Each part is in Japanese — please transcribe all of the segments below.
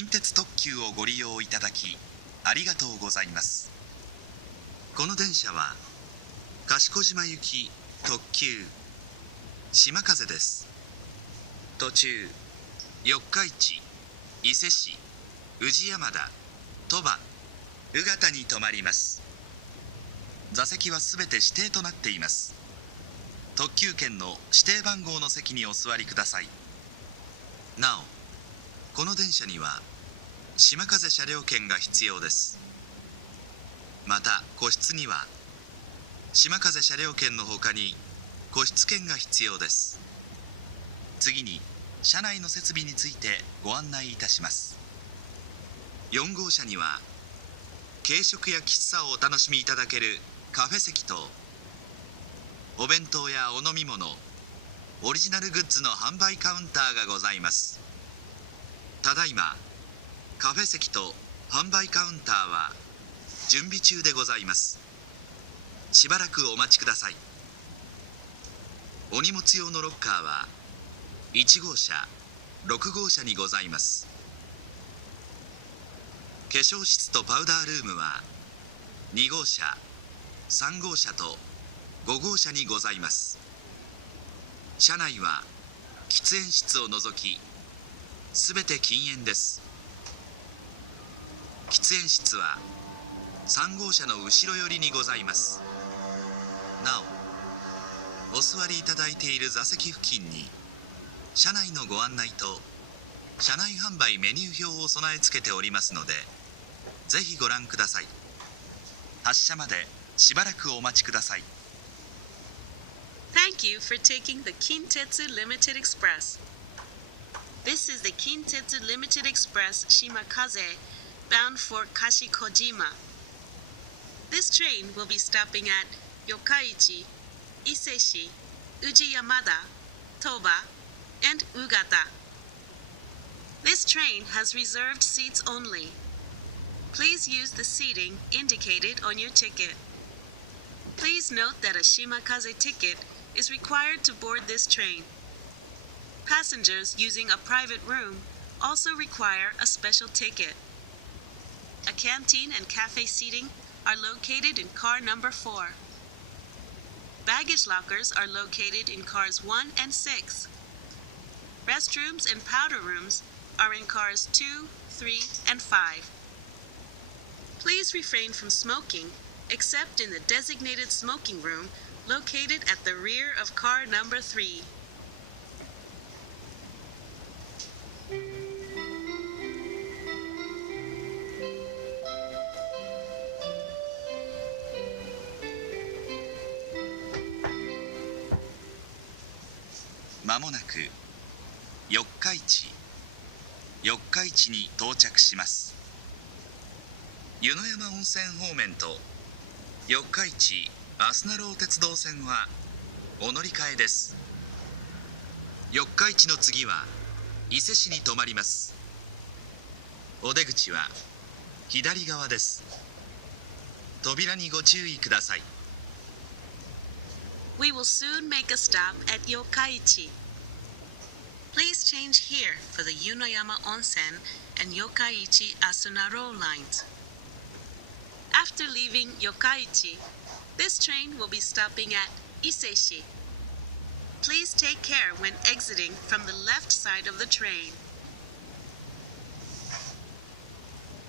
近鉄特急をご利用いただきありがとうございます。この電車は賢島行き特急しまかぜです。途中四日市、伊勢市、宇治山田、鳥羽、宇方に停まります。座席はすべて指定となっています。特急券の指定番号の席にお座りください。なお、この電車には島風車両券が必要です。また個室には島風車両券のほかに個室券が必要です。次に車内の設備についてご案内いたします。4号車には軽食や喫茶をお楽しみいただけるカフェ席と、お弁当やお飲み物、オリジナルグッズの販売カウンターがございます。ただいまカフェ席と販売カウンターは準備中でございます。しばらくお待ちください。お荷物用のロッカーは1号車、6号車にございます。化粧室とパウダールームは2号車、3号車と5号車にございます。車内は喫煙室を除きすべて禁煙です。喫煙室は3号車の後ろ寄りにございます。なお、お座りいただいている座席付近に車内のご案内と車内販売メニュー表を備え付けておりますので、ぜひご覧ください。発車までしばらくお待ちください。 Thank you for taking the Kintetsu Limited Express. This is the Kintetsu Limited Express Shimakaze, bound for Kashikojima. This train will be stopping at Yokkaichi, Iseshi, Uji Yamada, Toba, and Ugata. This train has reserved seats only. Please use the seating indicated on your ticket. Please note that a Shimakaze ticket is required to board this train. Passengers using a private room also require a special ticket. A canteen and cafe seating are located in car number 4. Baggage lockers are located in cars 1 and 6. Restrooms and powder rooms are in cars 2, 3, and 5. Please refrain from smoking except in the designated smoking room located at the rear of car number 3. まもなく四日市に到着します。湯の山温泉方面と四日市あすなろう鉄道線はお乗り換えです。四日市の次は伊勢市に停まります。お出口は左側です。扉にご注意ください。 We will soon make a stop at Yokkaichi. Please change here for the Yunoyama Onsen and Yokkaichi Asunaro lines. After leaving Yokkaichi, this train will be stopping at Iseshi. Please take care when exiting from the left side of the train.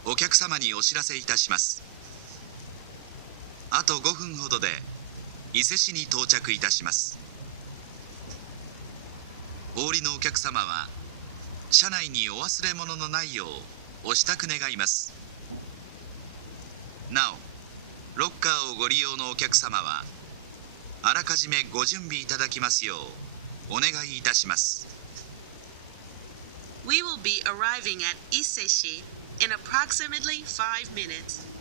お客様にお知らせいたします。あと5分ほどで伊勢市に到着いたします。お降りのお客様は車内にお忘れ物のないようお支度願います。なお、ロッカーをご利用のお客様はあらかじめご準備いただきますようお願いいたします。 We will be arriving at Iseshi in approximately 5 minutes.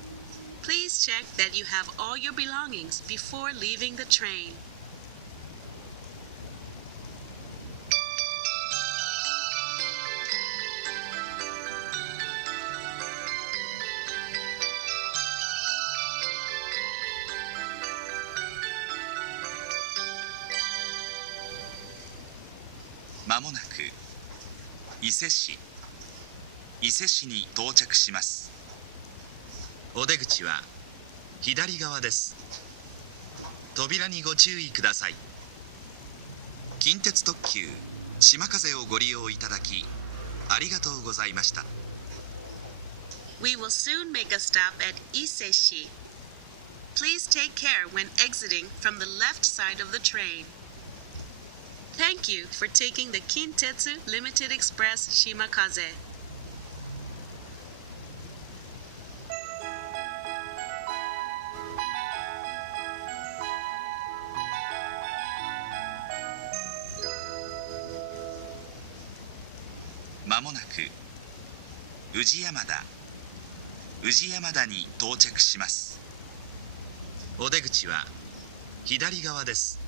Please check that you have all your belongings before leaving the train. まもなく伊勢市伊勢市に到着します。お出口は左側です。扉にご注意ください。近鉄特急島風をご利用いただきありがとうございました。We will soon make a stop at Iseshi. Please take care when exiting from the left side of the train. Thank you for taking the Kintetsu Limited Express Shimakaze. まもなく宇治山田に到着します。お出口は左側です。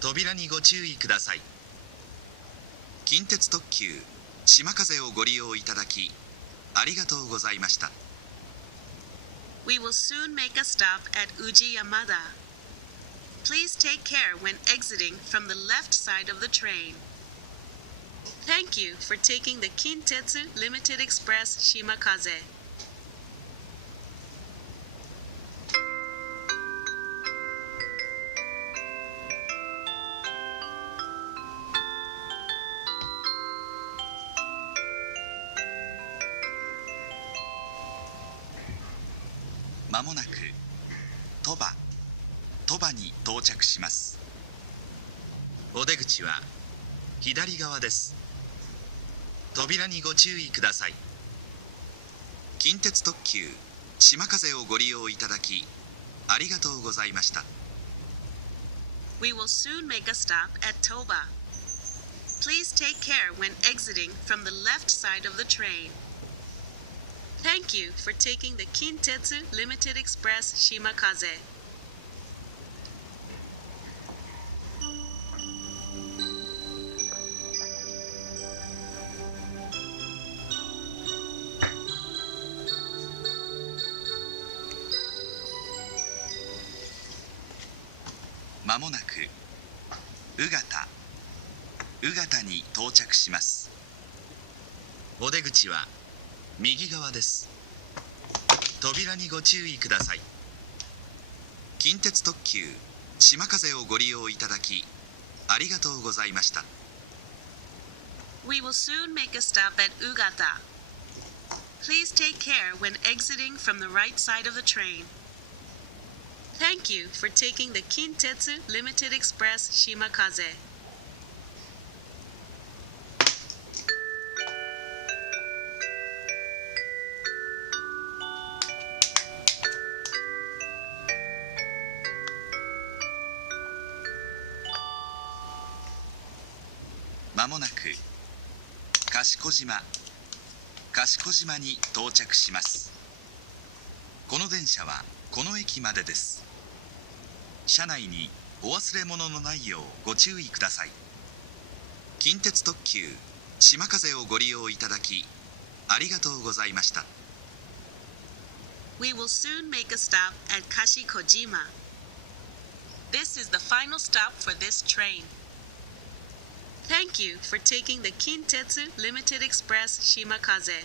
扉にご注意ください。近鉄特急島風をご利用いただきありがとうございました。We will soon make a stop at Uji Yamada. Please take care when exiting from the left side of the train. Thank you for taking the Kintetsu Limited Express Shimakaze. まもなく鳥羽に到着します。お出口は左側です。扉にご注意ください。近鉄特急島風をご利用いただきありがとうございました。We will soon make a stop at Toba. Please take care when exiting from the left side of the train. Thank you for taking the Kintetsu Limited Express Shimakaze. まもなく宇方に到着します。お出口は右側です。扉にご注意ください。近鉄特急島風をご利用いただきありがとうございました。We will soon make a stop at Ugata. Please take care when exiting from the right side of the train. Thank you for taking the Kintetsu Limited Express Shimakaze. まもなく賢島に到着します。この電車はこの駅までです。車内にお忘れ物のないようご注意ください。近鉄特急島風をご利用いただきありがとうございました。We will soon make a stop at Kashikojima. This is the final stop for this train. Thank you for taking the Kintetsu Limited Express Shimakaze.